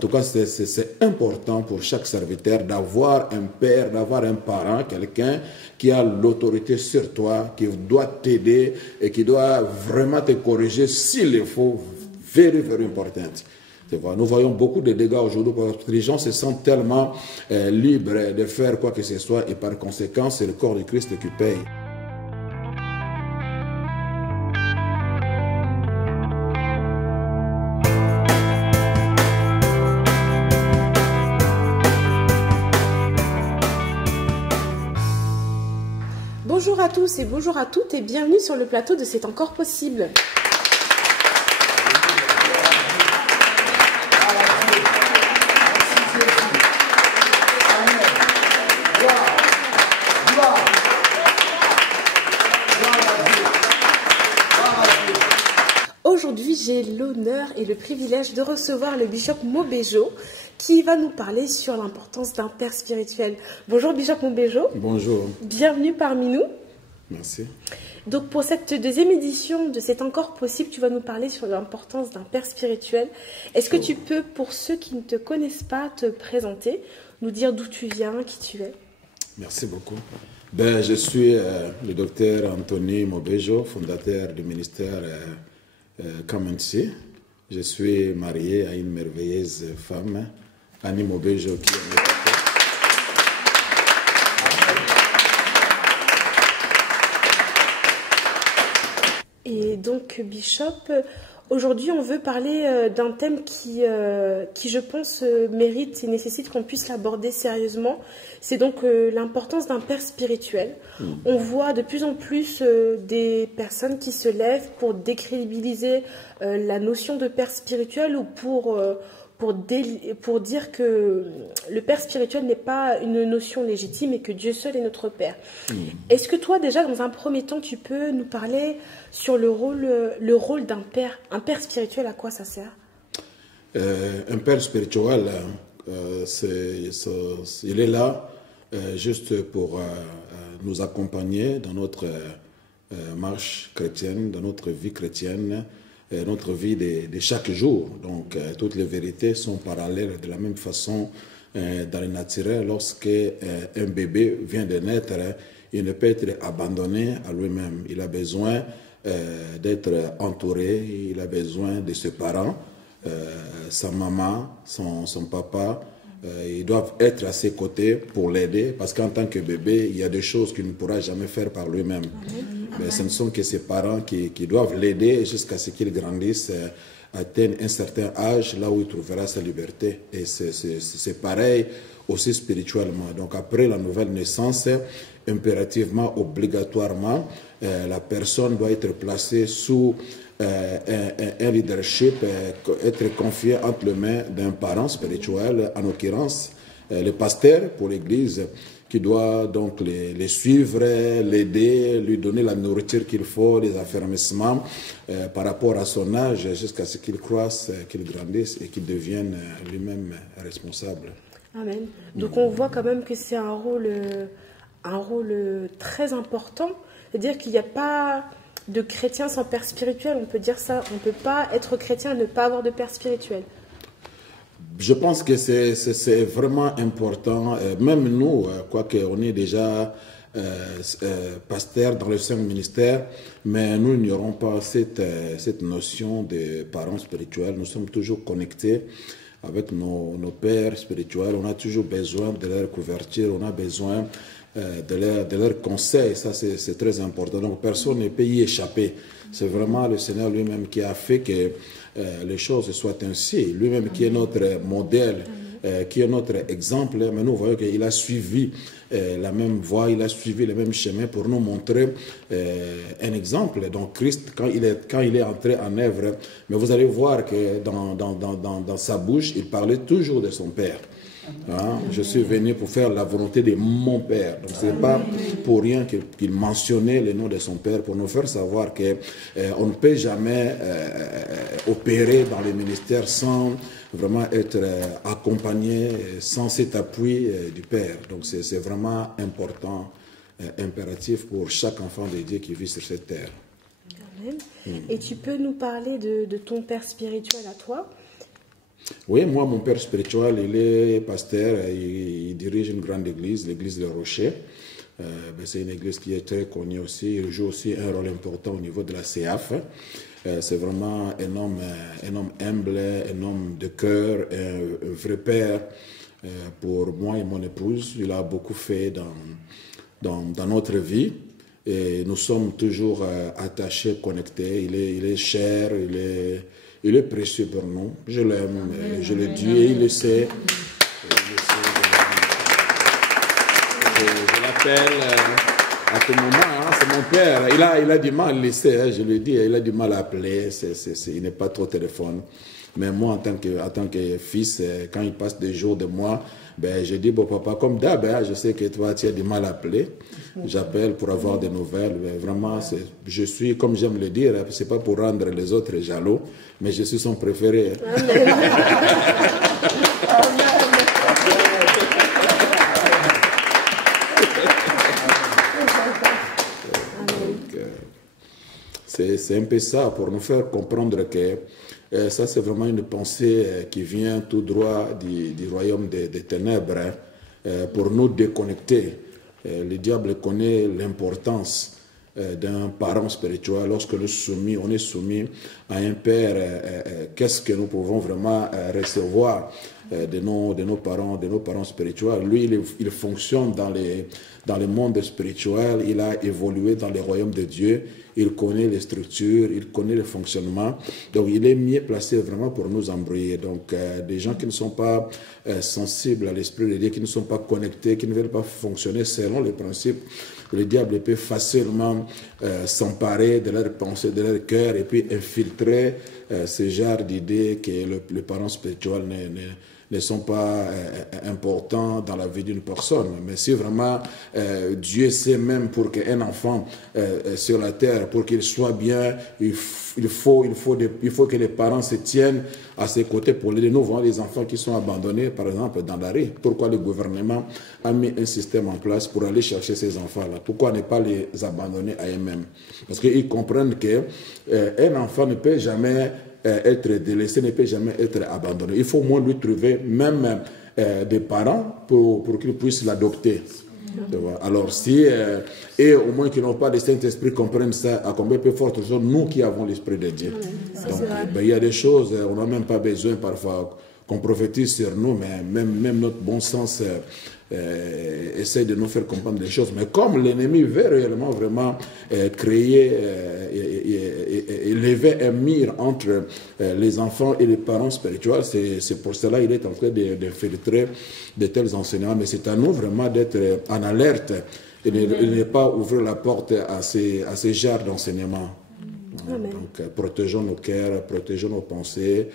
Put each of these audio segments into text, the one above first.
En tout cas, c'est important pour chaque serviteur d'avoir un père, d'avoir un parent, quelqu'un qui a l'autorité sur toi, qui doit t'aider et qui doit vraiment te corriger s'il le faut. Very, very important. Nous voyons beaucoup de dégâts aujourd'hui parce que les gens se sentent tellement libres de faire quoi que ce soit et par conséquent, c'est le corps de Christ qui paye. Bonjour à tous et bonjour à toutes et bienvenue sur le plateau de C'est encore possible. Aujourd'hui, j'ai l'honneur et le privilège de recevoir le bishop Mobejo qui va nous parler sur l'importance d'un père spirituel. Bonjour bishop Mobejo. Bonjour. Bienvenue parmi nous. Merci. Donc pour cette deuxième édition de C'est encore possible, tu vas nous parler sur l'importance d'un père spirituel. Est-ce que tu peux, pour ceux qui ne te connaissent pas, te présenter, nous dire d'où tu viens, qui tu es? Merci beaucoup. Je suis le docteur Anthony Mobejo, fondateur du ministère Kamensi. Je suis marié à une merveilleuse femme, Annie Mobejo, qui est notre Et donc, Bishop, aujourd'hui, on veut parler d'un thème qui, je pense, mérite et nécessite qu'on puisse l'aborder sérieusement. C'est donc l'importance d'un père spirituel. On voit de plus en plus des personnes qui se lèvent pour décrédibiliser la notion de père spirituel ou pour dire que le père spirituel n'est pas une notion légitime et que Dieu seul est notre père. Est-ce que toi, déjà, dans un premier temps, tu peux nous parler sur le rôle d'un père? Un père spirituel, à quoi ça sert? Un père spirituel, il est là juste pour nous accompagner dans notre marche chrétienne, dans notre vie chrétienne, notre vie de chaque jour. Donc, toutes les vérités sont parallèles de la même façon dans le naturel. Lorsque un bébé vient de naître, il ne peut être abandonné à lui-même. Il a besoin d'être entouré, il a besoin de ses parents, sa maman, son papa. Ils doivent être à ses côtés pour l'aider parce qu'en tant que bébé, il y a des choses qu'il ne pourra jamais faire par lui-même. Mais ce ne sont que ses parents qui doivent l'aider jusqu'à ce qu'il grandisse, atteigne un certain âge, là où il trouvera sa liberté. Et c'est pareil aussi spirituellement. Donc après la nouvelle naissance, impérativement, obligatoirement, la personne doit être placée sous un leadership, être confié entre les mains d'un parent spirituel, en l'occurrence le pasteur pour l'église, qui doit donc les suivre, l'aider, lui donner la nourriture qu'il faut, les affermissements par rapport à son âge, jusqu'à ce qu'il croisse, qu'il grandisse et qu'il devienne lui-même responsable. Amen. Donc on voit quand même que c'est un rôle très important. C'est-à-dire qu'il n'y a pas de chrétien sans père spirituel, on peut dire ça. On ne peut pas être chrétien et ne pas avoir de père spirituel. Je pense que c'est vraiment important. Même nous, quoique on est déjà pasteur dans le Saint-Ministère, mais nous n'ignorons pas cette notion de parents spirituels. Nous sommes toujours connectés avec nos pères spirituels. On a toujours besoin de leur couverture, on a besoin de leurs conseils. Ça, c'est très important. Donc, personne ne peut y échapper. C'est vraiment le Seigneur lui-même qui a fait que les choses soient ainsi. Lui-même qui est notre modèle, qui est notre exemple. Mais nous voyons qu'il a suivi la même voie, il a suivi le même chemin pour nous montrer un exemple. Donc, Christ, quand il est entré en œuvre, mais vous allez voir que dans sa bouche, il parlait toujours de son Père. Je suis venu pour faire la volonté de mon Père. Donc ce n'est pas pour rien qu'il mentionnait le nom de son Père, pour nous faire savoir qu'on ne peut jamais opérer dans le ministère sans vraiment être accompagné, sans cet appui du Père. Donc c'est vraiment important, impératif pour chaque enfant de Dieu qui vit sur cette terre. Amen. Et tu peux nous parler de ton Père spirituel à toi? Oui, moi, mon père spirituel, il est pasteur, il dirige une grande église, l'église de Rocher. C'est une église qui est très connue aussi. Il joue aussi un rôle important au niveau de la CAF. C'est vraiment un homme humble, un homme de cœur, un vrai père pour moi et mon épouse. Il a beaucoup fait dans notre vie. Et nous sommes toujours attachés, connectés. Il est cher, il est précieux pour nous. Je l'aime, je le dis et il le sait. Je l'appelle à tout moment, hein, c'est mon père. Il a du mal, il le sait, hein, je le dis, il a du mal à appeler, il n'est pas trop au téléphone. Mais moi, en tant que fils, quand il passe des jours de moi, ben, je dis, bon papa, comme d'hab, hein, je sais que toi, tu as du mal à appeler. J'appelle pour avoir des nouvelles. Mais vraiment, je suis, comme j'aime le dire, c'est pas pour rendre les autres jaloux, mais je suis son préféré. C'est un peu ça, pour nous faire comprendre que ça, c'est vraiment une pensée qui vient tout droit du royaume des ténèbres, hein, pour nous déconnecter. Le diable connaît l'importance d'un parent spirituel. Lorsque on est soumis à un père, qu'est-ce que nous pouvons vraiment recevoir de nos parents spirituels. Lui, il fonctionne dans le monde spirituel, il a évolué dans le royaume de Dieu, il connaît les structures, il connaît le fonctionnement, donc il est mieux placé vraiment pour nous embrouiller. Donc des gens qui ne sont pas sensibles à l'esprit de Dieu, qui ne sont pas connectés, qui ne veulent pas fonctionner selon les principes, le diable peut facilement s'emparer de leurs pensées, de leur cœur, et puis infiltrer ce genre d'idées que le parent spirituel ne sont pas importants dans la vie d'une personne. Mais si vraiment Dieu sait même pour qu'un enfant sur la terre, pour qu'il soit bien, il faut que les parents se tiennent à ses côtés pour l'aider. Nous voyons les enfants qui sont abandonnés, par exemple, dans la rue. Pourquoi le gouvernement a mis un système en place pour aller chercher ces enfants-là? Pourquoi ne pas les abandonner à eux-mêmes? Parce qu'ils comprennent qu'un enfant ne peut jamais être délaissé, ne peut jamais être abandonné. Il faut au moins lui trouver même des parents pour qu'ils puissent l'adopter. Alors si, et au moins qu'ils n'ont pas de Saint-Esprit, comprennent ça à combien plus forte chose, nous qui avons l'Esprit de Dieu. Donc il y a des choses, on n'a même pas besoin parfois qu'on prophétise sur nous, mais même notre bon sens essaie de nous faire comprendre des choses. Mais comme l'ennemi veut réellement vraiment créer et lever un mur entre les enfants et les parents spirituels, c'est pour cela qu'il est en train d'infiltrer de tels enseignements. Mais c'est à nous vraiment d'être en alerte et de ne pas ouvrir la porte à ces genres d'enseignements. Donc protégeons nos cœurs, protégeons nos pensées,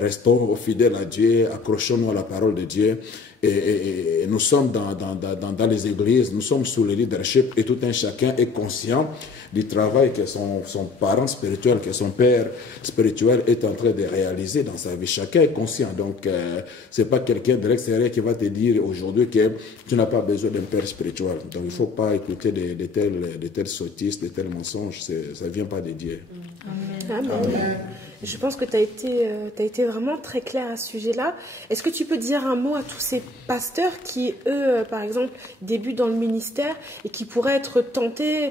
restons fidèles à Dieu, accrochons-nous à la parole de Dieu. Et nous sommes dans les églises, nous sommes sous le leadership et tout un chacun est conscient du travail que son parent spirituel, que son père spirituel est en train de réaliser dans sa vie. Chacun est conscient. Donc, ce n'est pas quelqu'un de l'extérieur qui va te dire aujourd'hui que tu n'as pas besoin d'un père spirituel. Donc, il ne faut pas écouter de telles sottises, de tels mensonges. Ça ne vient pas de Dieu. Amen. Amen. Je pense que tu as été vraiment très clair à ce sujet-là. Est-ce que tu peux dire un mot à tous ces pasteurs qui, eux, par exemple, débutent dans le ministère et qui pourraient être tentés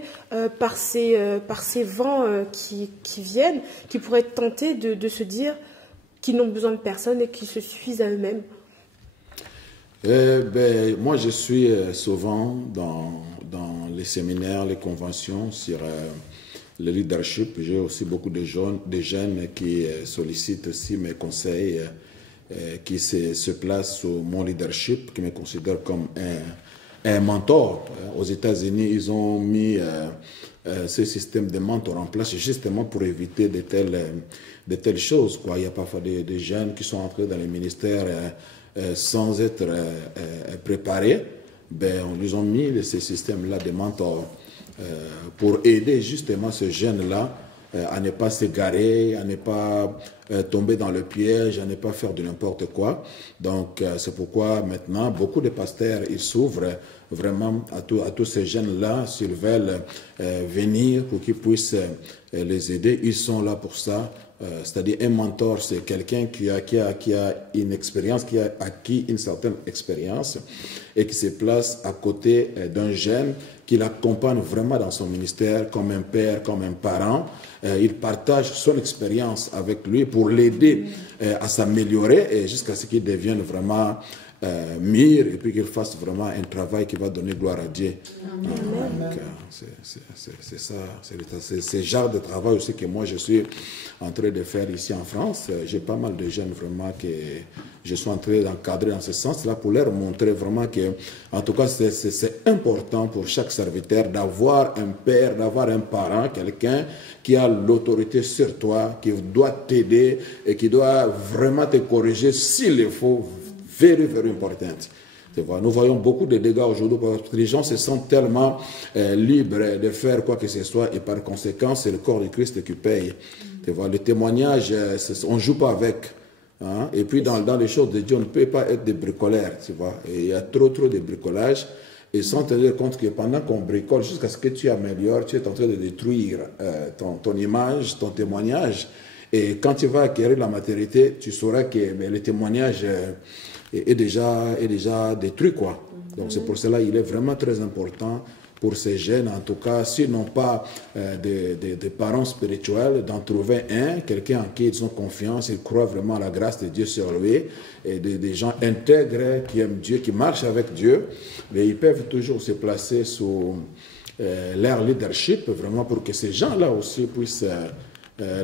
par ces vents qui viennent, qui pourraient être tentés de se dire qu'ils n'ont besoin de personne et qu'ils se suffisent à eux-mêmes? Moi, je suis souvent dans les séminaires, les conventions sur le leadership. J'ai aussi beaucoup de jeunes qui sollicitent aussi mes conseils, qui se placent sous mon leadership, qui me considèrent comme un mentor. Aux États-Unis, ils ont mis ce système de mentor en place justement pour éviter de telles choses. Il y a parfois des jeunes qui sont entrés dans les ministères sans être préparés. Ils ont mis ce système-là de mentors pour aider justement ce jeune-là à ne pas s'égarer, à ne pas tomber dans le piège, à ne pas faire de n'importe quoi. Donc, c'est pourquoi maintenant, beaucoup de pasteurs, ils s'ouvrent vraiment à tous ces jeunes-là, s'ils veulent venir pour qu'ils puissent les aider. Ils sont là pour ça, c'est-à-dire un mentor, c'est quelqu'un qui a une expérience, qui a acquis une certaine expérience et qui se place à côté d'un jeune qui l'accompagne vraiment dans son ministère comme un père, comme un parent. Il partage son expérience avec lui pour l'aider à s'améliorer et jusqu'à ce qu'il devienne vraiment mûr et puis qu'il fasse vraiment un travail qui va donner gloire à Dieu. Donc, c'est ça, c'est ce genre de travail aussi que moi je suis en train de faire ici en France. J'ai pas mal de jeunes vraiment que je suis en train d'encadrer dans ce sens-là pour leur montrer vraiment que, en tout cas, c'est important pour chaque serviteur d'avoir un père, d'avoir un parent, quelqu'un qui a l'autorité sur toi, qui doit t'aider et qui doit vraiment te corriger s'il le faut. Very, very important. Nous voyons beaucoup de dégâts aujourd'hui parce que les gens se sentent tellement libres de faire quoi que ce soit et par conséquent, c'est le corps de Christ qui paye. Le témoignage, on ne joue pas avec. Hein? Et puis dans les choses de Dieu, on ne peut pas être des bricolaires. Et il y a trop de bricolage. Et sans te rendre compte que pendant qu'on bricole, jusqu'à ce que tu améliores, tu es en train de détruire ton image, ton témoignage. Et quand tu vas acquérir la maturité, tu sauras que le témoignage est déjà détruit, quoi. Donc c'est pour cela qu'il est vraiment très important pour ces jeunes, en tout cas, s'ils n'ont pas des parents spirituels, d'en trouver un, quelqu'un en qui ils ont confiance, ils croient vraiment à la grâce de Dieu sur lui, et des gens intègres qui aiment Dieu, qui marchent avec Dieu, mais ils peuvent toujours se placer sous leur leadership, vraiment pour que ces gens-là aussi puissent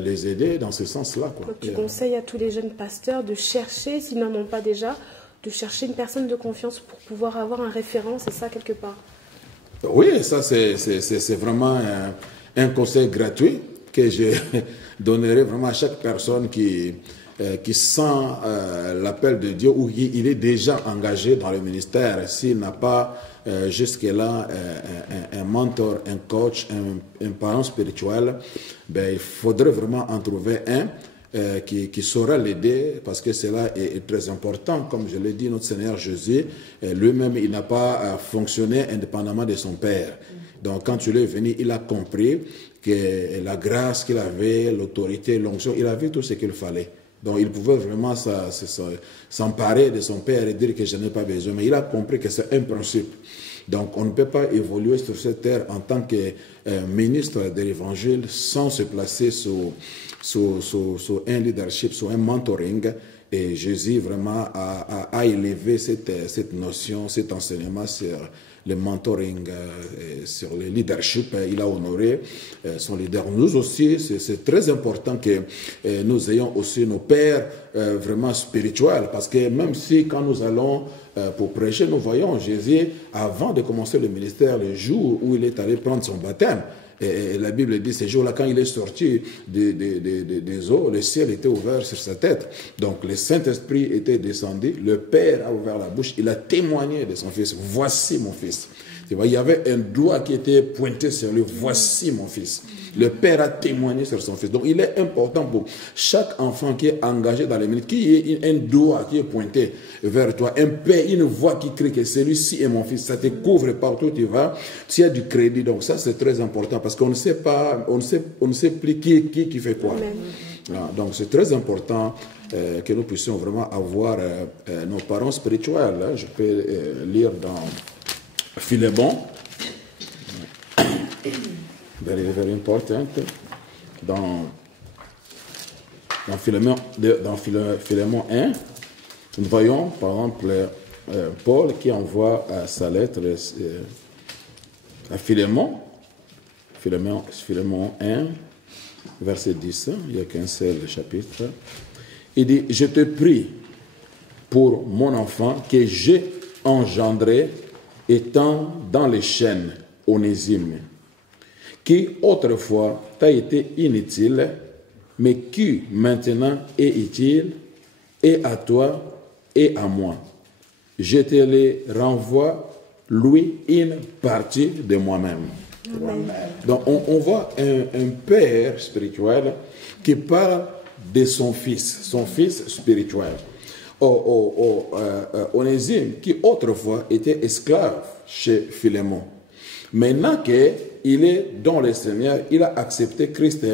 les aider dans ce sens-là. Donc tu conseilles à tous les jeunes pasteurs de chercher, s'ils n'en ont pas déjà, de chercher une personne de confiance pour pouvoir avoir un référent, c'est ça quelque part? Oui, ça c'est vraiment un conseil gratuit que je donnerai vraiment à chaque personne qui sent l'appel de Dieu ou qui il est déjà engagé dans le ministère. S'il n'a pas jusque-là un mentor, un coach, un parent spirituel, ben, il faudrait vraiment en trouver un qui saura l'aider, parce que cela est très important. Comme je l'ai dit, notre Seigneur Jésus, lui-même, il n'a pas fonctionné indépendamment de son Père. Donc, quand il est venu, il a compris que la grâce qu'il avait, l'autorité, l'onction, il avait tout ce qu'il fallait. Donc, il pouvait vraiment s'emparer de son Père et dire que je n'ai pas besoin. Mais il a compris que c'est un principe. Donc, on ne peut pas évoluer sur cette terre en tant que ministre de l'Évangile sans se placer sous un leadership, sous un mentoring. Et Jésus vraiment a élevé cette notion, cet enseignement sur le mentoring, sur le leadership. Il a honoré son leader. Nous aussi, c'est très important que nous ayons aussi nos pères vraiment spirituels. Parce que même si quand nous allons pour prêcher, nous voyons Jésus, avant de commencer le ministère, le jour où il est allé prendre son baptême, et la Bible dit, ce jour-là, quand il est sorti des eaux, le ciel était ouvert sur sa tête. Donc, le Saint-Esprit était descendu, le Père a ouvert la bouche, il a témoigné de son Fils. Voici mon Fils. Tu vois, il y avait un doigt qui était pointé sur lui. Voici mon Fils. Le Père a témoigné sur son Fils. Donc, il est important pour chaque enfant qui est engagé dans les ministères, qui est un doigt qui est pointé vers toi, un père, une voix qui crie que celui-ci est mon Fils. Ça te couvre partout où tu vas. Tu as du crédit. Donc, ça, c'est très important parce qu'on ne sait pas, on ne sait plus qui fait quoi. Voilà, donc, c'est très important que nous puissions vraiment avoir nos parents spirituels. Je peux lire dans Philémon, very important, dans Philémon 1, nous voyons par exemple Paul qui envoie sa lettre à Philémon 1, verset 10, il n'y a qu'un seul chapitre. Il dit, je te prie pour mon enfant que j'ai engendré étant dans les chaînes, Onésime, qui autrefois t'a été inutile, mais qui maintenant est utile, et à toi et à moi. Je te les renvoie, lui, une partie de moi-même. Donc on voit un père spirituel qui parle de son fils spirituel. Onésime, qui autrefois était esclave chez Philémon. Maintenant qu'il est dans le Seigneur, il a accepté Christ.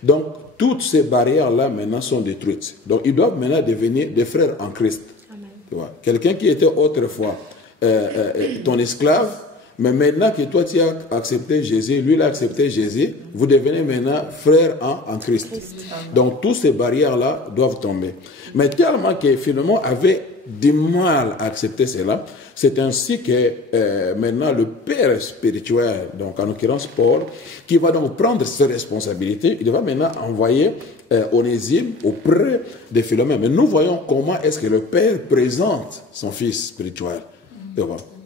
Donc, toutes ces barrières-là maintenant sont détruites. Donc ils doivent maintenant devenir des frères en Christ. Tu vois, quelqu'un qui était autrefois ton esclave, mais maintenant que toi tu as accepté Jésus, lui il a accepté Jésus, vous devenez maintenant frères en Christ. Donc toutes ces barrières-là doivent tomber. Mais tellement que finalement avait du mal à accepter cela, c'est ainsi que maintenant le père spirituel, donc en l'occurrence Paul, qui va donc prendre ses responsabilités, il va maintenant envoyer Onésime auprès de Philomène. Mais nous voyons comment est-ce que le père présente son fils spirituel.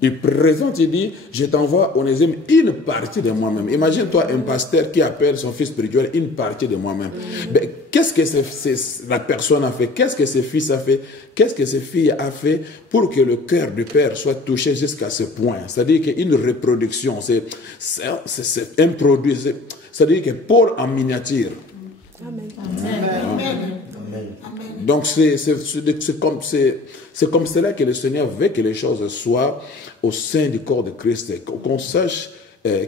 Il présente, il dit, je t'envoie Onésime une partie de moi-même. Imagine-toi un pasteur qui appelle son fils spirituel une partie de moi-même. Qu'est-ce que la personne a fait? Qu'est-ce que ce fils a fait? Qu'est-ce que ce fille a fait pour que le cœur du père soit touché jusqu'à ce point? C'est-à-dire qu'une reproduction, c'est un produit. C'est-à-dire que Paul en miniature. Amen. Amen. Donc c'est comme cela que le Seigneur veut que les choses soient au sein du corps de Christ, qu'on sache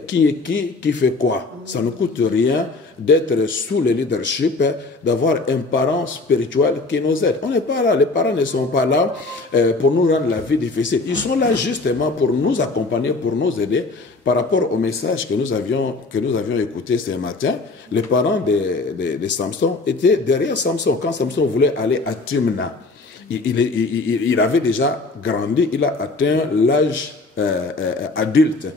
qui est qui fait quoi. Ça ne coûte rien d'être sous le leadership, d'avoir un parent spirituel qui nous aide. On n'est pas là, les parents ne sont pas là pour nous rendre la vie difficile. Ils sont là justement pour nous accompagner, pour nous aider. Par rapport au message que nous avions écouté ce matin, les parents de Samson étaient derrière Samson. Quand Samson voulait aller à Timna, il avait déjà grandi, il a atteint l'âge adulte.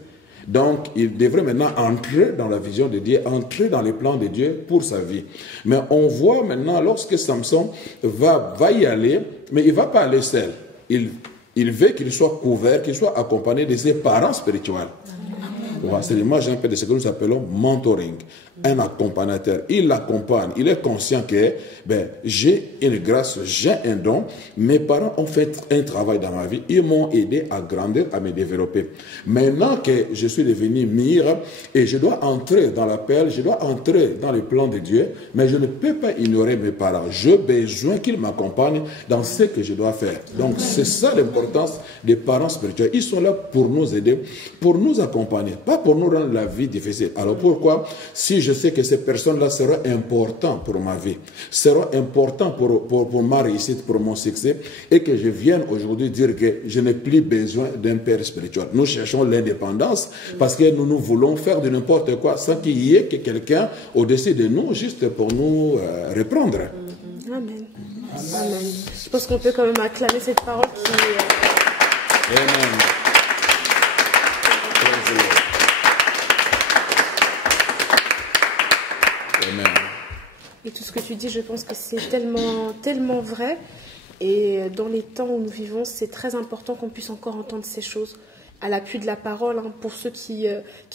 Donc, il devrait maintenant entrer dans la vision de Dieu, entrer dans les plans de Dieu pour sa vie. Mais on voit maintenant, lorsque Samson va y aller, mais il ne va pas aller seul. Il veut qu'il soit couvert, qu'il soit accompagné de ses parents spirituels. C'est l'image un peu de ce que nous appelons mentoring. Un accompagnateur, il l'accompagne, il est conscient que j'ai une grâce, j'ai un don, mes parents ont fait un travail dans ma vie, ils m'ont aidé à grandir, à me développer. Maintenant que je suis devenu mûr et je dois entrer dans l'appel, je dois entrer dans les plans de Dieu, mais je ne peux pas ignorer mes parents. J'ai besoin qu'ils m'accompagnent dans ce que je dois faire. Donc c'est ça l'importance des parents spirituels. Ils sont là pour nous aider, pour nous accompagner, pas pour nous rendre la vie difficile. Alors pourquoi? Si je sais que ces personnes-là seront importantes pour ma vie, seront importantes pour ma réussite, pour mon succès, et que je vienne aujourd'hui dire que je n'ai plus besoin d'un père spirituel. Nous cherchons l'indépendance parce que nous voulons faire de n'importe quoi sans qu'il y ait quelqu'un au-dessus de nous juste pour nous reprendre. Amen. Amen. Je pense qu'on peut quand même acclamer cette parole qui est... Amen. Et tout ce que tu dis, je pense que c'est tellement, tellement vrai. Et dans les temps où nous vivons, c'est très important qu'on puisse encore entendre ces choses à l'appui de la parole, hein, pour ceux qui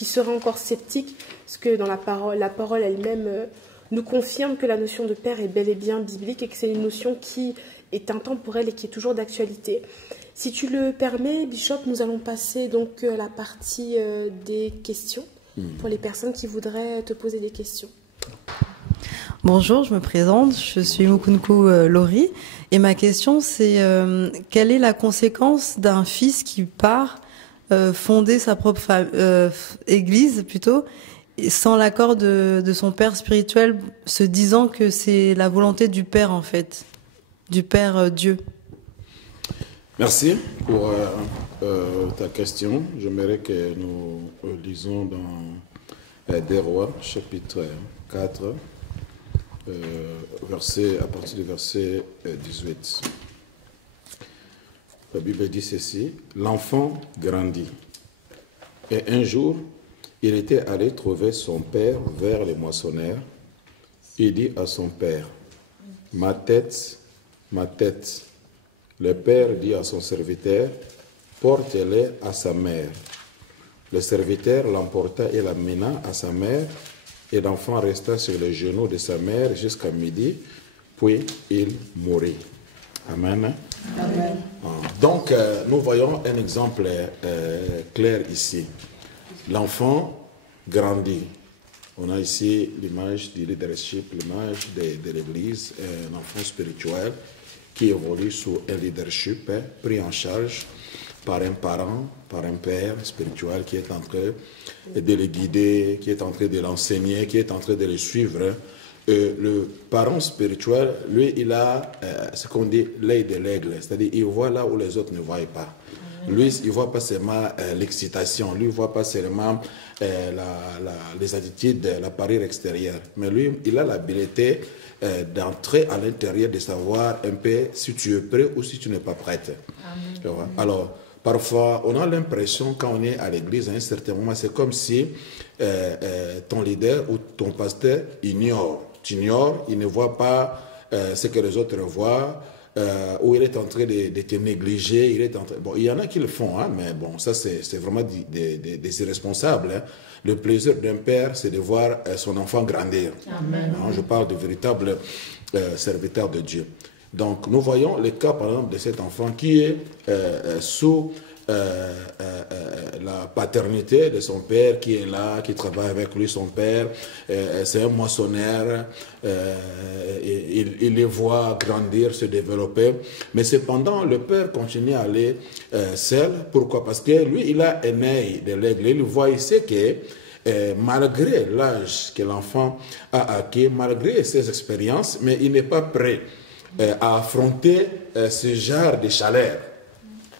seraient encore sceptiques, parce que dans la parole elle-même nous confirme que la notion de père est bel et bien biblique et que c'est une notion qui est intemporelle et qui est toujours d'actualité. Si tu le permets, Bishop, nous allons passer donc à la partie des questions pour les personnes qui voudraient te poser des questions. Bonjour, je me présente, je suis Mukunku Lori et ma question c'est quelle est la conséquence d'un fils qui part fonder sa propre église plutôt sans l'accord de son père spirituel, se disant que c'est la volonté du père en fait, du père Dieu. Merci pour ta question. J'aimerais que nous lisons dans Des Rois, chapitre 4, à partir du verset 18. La Bible dit ceci: l'enfant grandit, et un jour, il était allé trouver son père vers les moissonneurs. Il dit à son père: ma tête, ma tête. Le père dit à son serviteur: porte-les à sa mère. Le serviteur l'emporta et l'amena à sa mère, et l'enfant resta sur les genoux de sa mère jusqu'à midi, puis il mourut. Amen. Amen. Donc, nous voyons un exemple clair ici. L'enfant grandit. On a ici l'image du leadership, l'image de l'Église, un enfant spirituel qui évolue sous un leadership pris en charge par un parent, par un père spirituel qui est en train de le guider, qui est en train de l'enseigner, qui est en train de le suivre le parent spirituel, lui, il a ce qu'on dit l'œil de l'aigle, c'est-à-dire il voit là où les autres ne voient pas. Lui, il ne voit pas seulement l'excitation, lui, il ne voit pas seulement les attitudes, l'appareil extérieur. Mais lui, il a l'habilité d'entrer à l'intérieur, de savoir un peu si tu es prêt ou si tu n'es pas prête. Alors, parfois, on a l'impression, quand on est à l'église, à un certain moment, c'est comme si ton leader ou ton pasteur ignore. Tu ignores, il ne voit pas ce que les autres voient, où il est en train de te négliger. Bon, il y en a qui le font, hein, mais bon, ça c'est vraiment des irresponsables. Hein. Le plaisir d'un père, c'est de voir son enfant grandir. Amen. Non, je parle de véritables serviteurs de Dieu. Donc, nous voyons le cas, par exemple, de cet enfant qui est sous la paternité de son père, qui est là, qui travaille avec lui, son père. C'est un moissonneur. Il les voit grandir, se développer. Mais cependant, le père continue à aller seul. Pourquoi? Parce que lui, il a un œil de l'aigle. Il voit, il sait que malgré l'âge que l'enfant a acquis, malgré ses expériences, mais il n'est pas prêt à affronter ce genre de chaleur.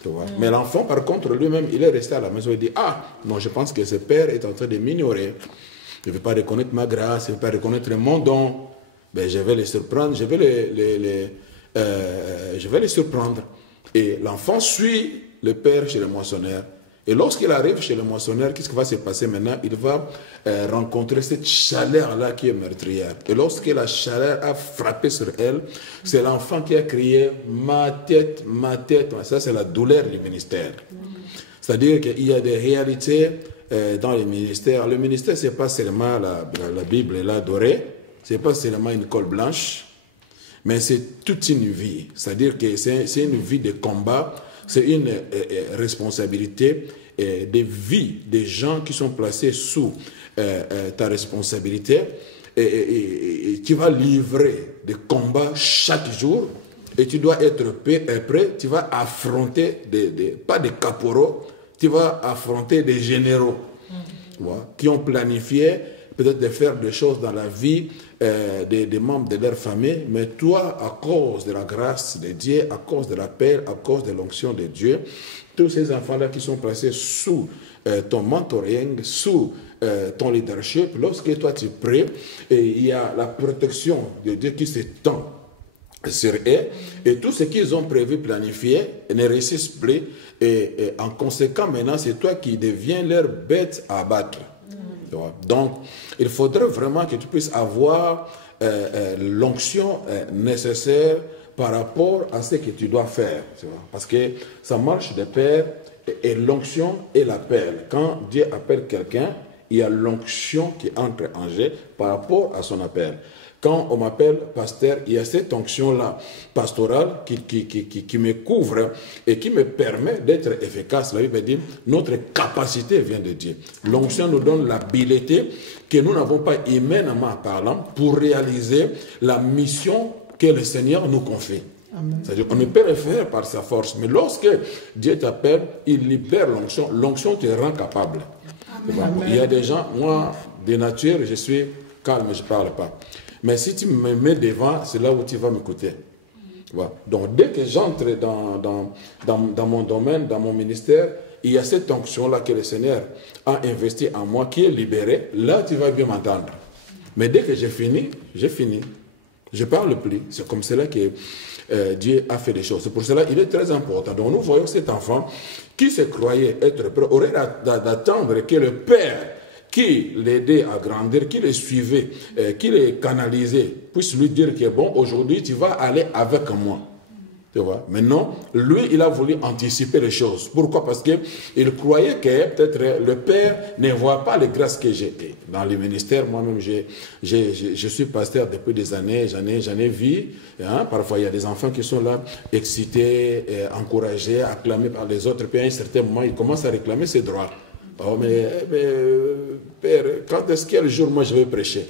Tu vois. Mais l'enfant, par contre, lui-même, il est resté à la maison et dit, ah, non, je pense que ce père est en train de m'ignorer. Je ne vais pas reconnaître ma grâce, je ne vais pas reconnaître mon don. Ben, je vais les surprendre, je vais les surprendre. Et l'enfant suit le père chez le moissonneur. Et lorsqu'il arrive chez le moissonneur, qu'est-ce qui va se passer maintenant? Il va rencontrer cette chaleur-là qui est meurtrière. Et lorsque la chaleur a frappé sur elle, c'est l'enfant qui a crié « ma tête, ma tête ». Ça, c'est la douleur du ministère. C'est-à-dire qu'il y a des réalités dans le ministère. Le ministère, ce n'est pas seulement la Bible et la dorée, ce n'est pas seulement une colle blanche, mais c'est toute une vie. C'est-à-dire que c'est une vie de combat. C'est une responsabilité des vies des gens qui sont placés sous ta responsabilité et tu vas livrer des combats chaque jour et tu dois être prêt. Tu vas affronter pas des caporaux, tu vas affronter des généraux qui ont planifié peut-être de faire des choses dans la vie des membres de leur famille, mais toi, à cause de la grâce de Dieu, à cause de la paix, à cause de l'onction de Dieu, tous ces enfants-là qui sont placés sous ton mentoring, sous ton leadership, lorsque toi tu es prêt, et il y a la protection de Dieu qui s'étend sur eux, et tout ce qu'ils ont prévu, planifié, ne réussissent plus, et en conséquent, maintenant, c'est toi qui deviens leur bête à abattre. Donc, il faudrait vraiment que tu puisses avoir l'onction nécessaire par rapport à ce que tu dois faire. Tu vois? Parce que ça marche de pair et l'onction et l'appel. Quand Dieu appelle quelqu'un, il y a l'onction qui entre en jeu par rapport à son appel. Quand on m'appelle pasteur, il y a cette onction-là pastorale qui me couvre et qui me permet d'être efficace. La Bible dit, notre capacité vient de Dieu. L'onction nous donne l'habileté que nous n'avons pas humainement parlant pour réaliser la mission que le Seigneur nous confie. C'est-à-dire qu'on ne peut le faire par sa force. Mais lorsque Dieu t'appelle, il libère l'onction. L'onction te rend capable. Il y a des gens, moi, de nature, je suis calme, je ne parle pas. Mais si tu me mets devant, c'est là où tu vas m'écouter. Voilà. Donc, dès que j'entre dans mon domaine, dans mon ministère, il y a cette onction-là que le Seigneur a investi en moi, qui est libérée. Là, tu vas bien m'entendre. Mais dès que j'ai fini, j'ai fini. Je ne parle plus. C'est comme cela que Dieu a fait des choses. C'est pour cela qu'il est très important. Donc, nous voyons cet enfant qui se croyait être prêt, aurait d'attendre que le Père qui l'aidait à grandir, qui le suivait, qui le canalisait, puisse lui dire que bon, aujourd'hui, tu vas aller avec moi. Tu vois? Mais non, lui, il a voulu anticiper les choses. Pourquoi? Parce qu'il croyait que peut-être le Père ne voit pas les grâces que j'ai. Dans le ministère, moi-même, je suis pasteur depuis des années, j'en ai vu. Hein? Parfois, il y a des enfants qui sont là, excités, encouragés, acclamés par les autres. Puis à un certain moment, ils commencent à réclamer ses droits. Oh, mais Père, quand est-ce quel jour moi je vais prêcher?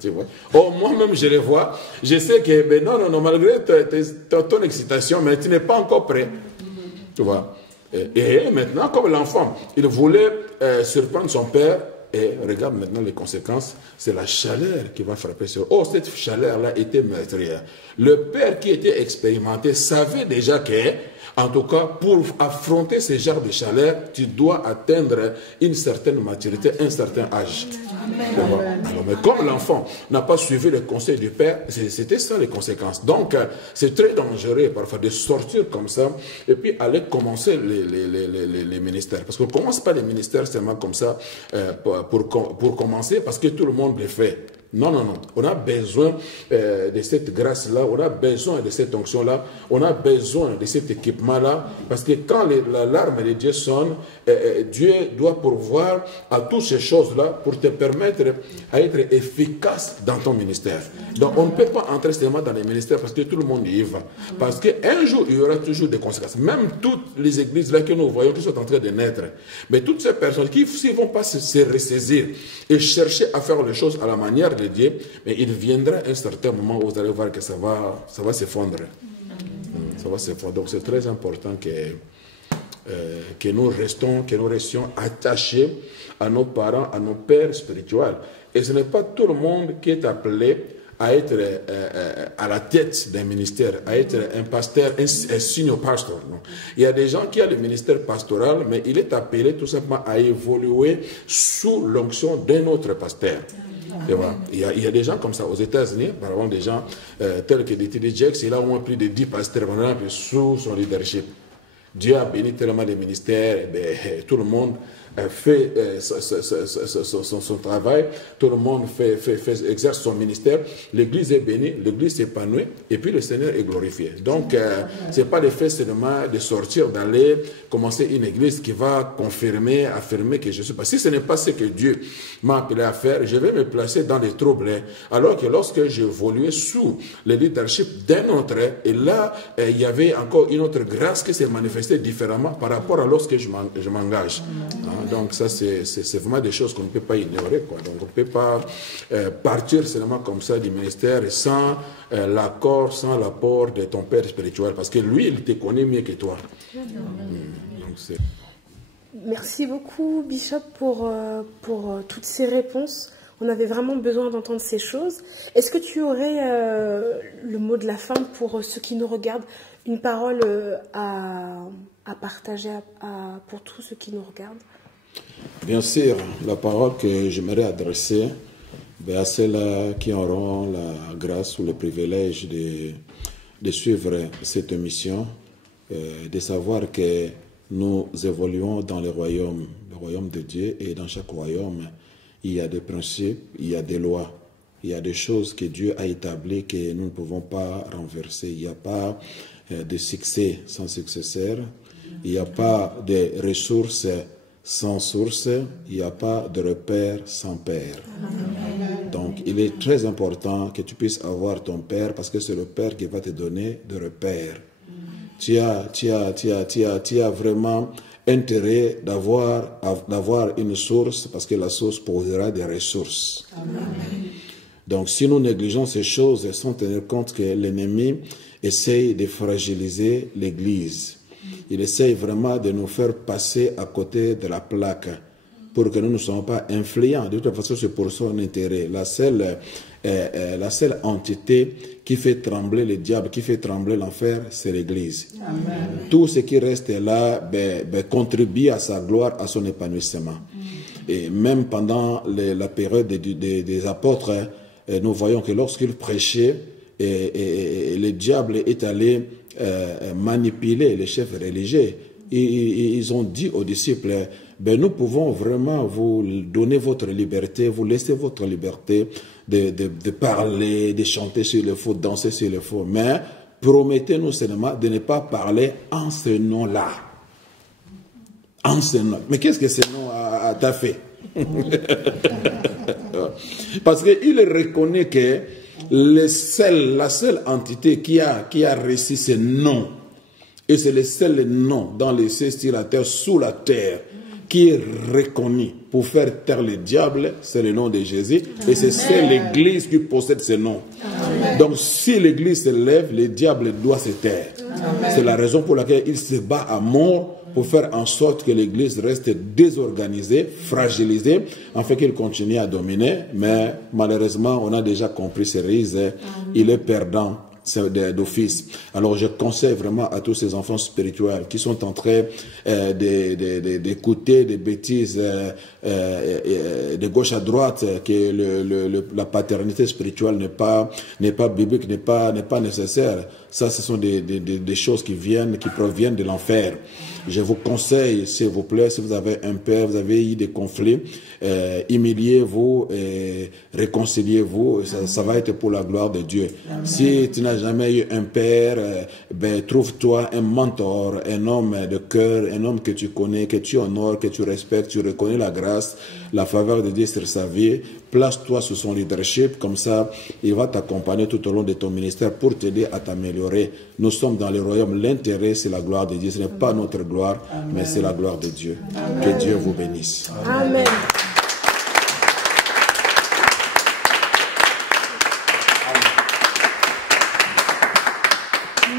Tu vois? Oh, moi-même je les vois, je sais que non, malgré ton excitation, mais tu n'es pas encore prêt. Tu vois? Et maintenant, comme l'enfant, il voulait surprendre son père, Et regarde maintenant les conséquences, c'est la chaleur qui va frapper sur eux. Oh, cette chaleur-là était meurtrière. Le père qui était expérimenté savait déjà que, en tout cas, pour affronter ce genre de chaleur, tu dois atteindre une certaine maturité, un certain âge. Alors, mais comme l'enfant n'a pas suivi le conseil du père, c'était ça les conséquences. Donc, c'est très dangereux parfois de sortir comme ça et puis aller commencer les ministères. Parce qu'on ne commence pas les ministères seulement comme ça pour commencer parce que tout le monde le fait. Non, non, non. On a besoin de cette grâce-là, on a besoin de cette onction-là, on a besoin de cet équipement-là, parce que quand l'alarme de Dieu sonne, Dieu doit pourvoir à toutes ces choses-là pour te permettre d'être efficace dans ton ministère. Donc, on ne peut pas entrer seulement dans les ministères parce que tout le monde y va. Parce qu'un jour, il y aura toujours des conséquences. Même toutes les églises-là que nous voyons qui sont en train de naître, mais toutes ces personnes qui ne vont pas se ressaisir et chercher à faire les choses à la manière de Dieu, mais il viendra un certain moment où vous allez voir que ça va s'effondrer. Ça va s'effondrer. Donc c'est très important que nous restions attachés à nos parents, à nos pères spirituels. Et ce n'est pas tout le monde qui est appelé à être à la tête d'un ministère, à être un pasteur, un senior pastor. Non. Il y a des gens qui ont le ministère pastoral, mais il est appelé tout simplement à évoluer sous l'onction d'un autre pasteur. Voilà. Il y a des gens comme ça aux États-Unis, par exemple des gens tels que D.T.D. Jakes, il a au moins plus de 10 pasteurs sous son leadership. Dieu a béni tellement les ministères, tout le monde fait son travail, tout le monde exerce son ministère, l'Église est bénie, l'Église s'épanouit, et puis le Seigneur est glorifié. Donc, ce n'est pas le fait seulement de sortir, d'aller commencer une Église qui va confirmer, affirmer que je suis pas. Si ce n'est pas ce que Dieu m'a appelé à faire, je vais me placer dans les troubles. Alors que lorsque j'évoluais sous le leadership d'un autre, et là, il y avait encore une autre grâce qui s'est manifestée différemment par rapport à lorsque je m'engage. Donc ça, c'est vraiment des choses qu'on ne peut pas ignorer, quoi. Donc on ne peut pas partir seulement comme ça du ministère sans l'accord, sans l'apport de ton père spirituel, parce que lui, il te connaît mieux que toi. Donc, merci beaucoup, Bishop, pour toutes ces réponses. On avait vraiment besoin d'entendre ces choses. Est-ce que tu aurais le mot de la fin pour ceux qui nous regardent, une parole à partager pour tous ceux qui nous regardent? Bien sûr, la parole que j'aimerais adresser à ceux-là qui auront la grâce ou le privilège de suivre cette mission, de savoir que nous évoluons dans le royaume de Dieu, et dans chaque royaume, il y a des principes, il y a des lois, il y a des choses que Dieu a établies que nous ne pouvons pas renverser. Il n'y a pas de succès sans successeur, il n'y a pas de ressources sans source, il n'y a pas de repère sans père. Donc, il est très important que tu puisses avoir ton père, parce que c'est le père qui va te donner de repères. Tu as vraiment intérêt d'avoir une source, parce que la source posera des ressources. Donc, si nous négligeons ces choses sans tenir compte que l'ennemi essaye de fragiliser l'Église, il essaye vraiment de nous faire passer à côté de la plaque pour que nous ne soyons pas influents. De toute façon, c'est pour son intérêt. La seule entité qui fait trembler le diable, qui fait trembler l'enfer, c'est l'Église. Tout ce qui reste là contribue à sa gloire, à son épanouissement. Et même pendant la période des apôtres, nous voyons que lorsqu'ils prêchaient, le diable est allé manipuler les chefs religieux. Ils ont dit aux disciples, nous pouvons vraiment vous donner votre liberté, vous laisser votre liberté de parler, de chanter s'il le faut, danser s'il le faut, mais promettez-nous seulement de ne pas parler en ce nom-là. En ce nom. Mais qu'est-ce que ce nom t'a fait? Parce qu'il reconnaît que la seule entité qui a reçu ce nom, et c'est le seul nom dans les cieux, sur la terre, sous la terre, qui est reconnu pour faire taire le diable, c'est le nom de Jésus. Et c'est l'Église qui possède ce nom. Donc si l'Église se lève, le diable doit se taire. C'est la raison pour laquelle il se bat à mort pour faire en sorte que l'Église reste désorganisée, fragilisée, afin qu'il continue à dominer. Mais malheureusement, on a déjà compris ces risques. Il est perdant d'office. Alors je conseille vraiment à tous ces enfants spirituels qui sont en train d'écouter des bêtises de gauche à droite, que la paternité spirituelle n'est pas biblique, n'est pas nécessaire. Ça, ce sont des choses qui proviennent de l'enfer. Je vous conseille, s'il vous plaît, si vous avez un père, vous avez eu des conflits, humiliez-vous et réconciliez-vous. Ça va être pour la gloire de Dieu. Si tu n'as jamais eu un père, trouve-toi un mentor, un homme de cœur, un homme que tu connais, que tu honores, que tu respectes, tu reconnais la grâce, la faveur de Dieu sur sa vie. Place-toi sous son leadership, comme ça, il va t'accompagner tout au long de ton ministère pour t'aider à t'améliorer. Nous sommes dans le royaume. L'intérêt, c'est la gloire de Dieu. Ce n'est pas notre gloire, mais c'est la gloire de Dieu. Que Dieu vous bénisse. Amen.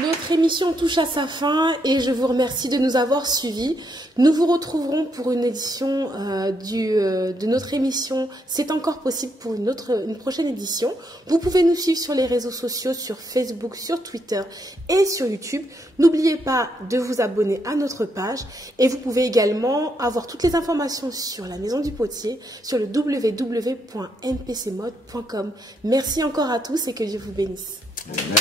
Notre émission touche à sa fin et je vous remercie de nous avoir suivis. Nous vous retrouverons pour une édition de notre émission C'est encore possible pour une prochaine édition. Vous pouvez nous suivre sur les réseaux sociaux, sur Facebook, sur Twitter et sur YouTube. N'oubliez pas de vous abonner à notre page et vous pouvez également avoir toutes les informations sur la Maison du Potier sur le www.npcmode.com. Merci encore à tous et que Dieu vous bénisse. Amen.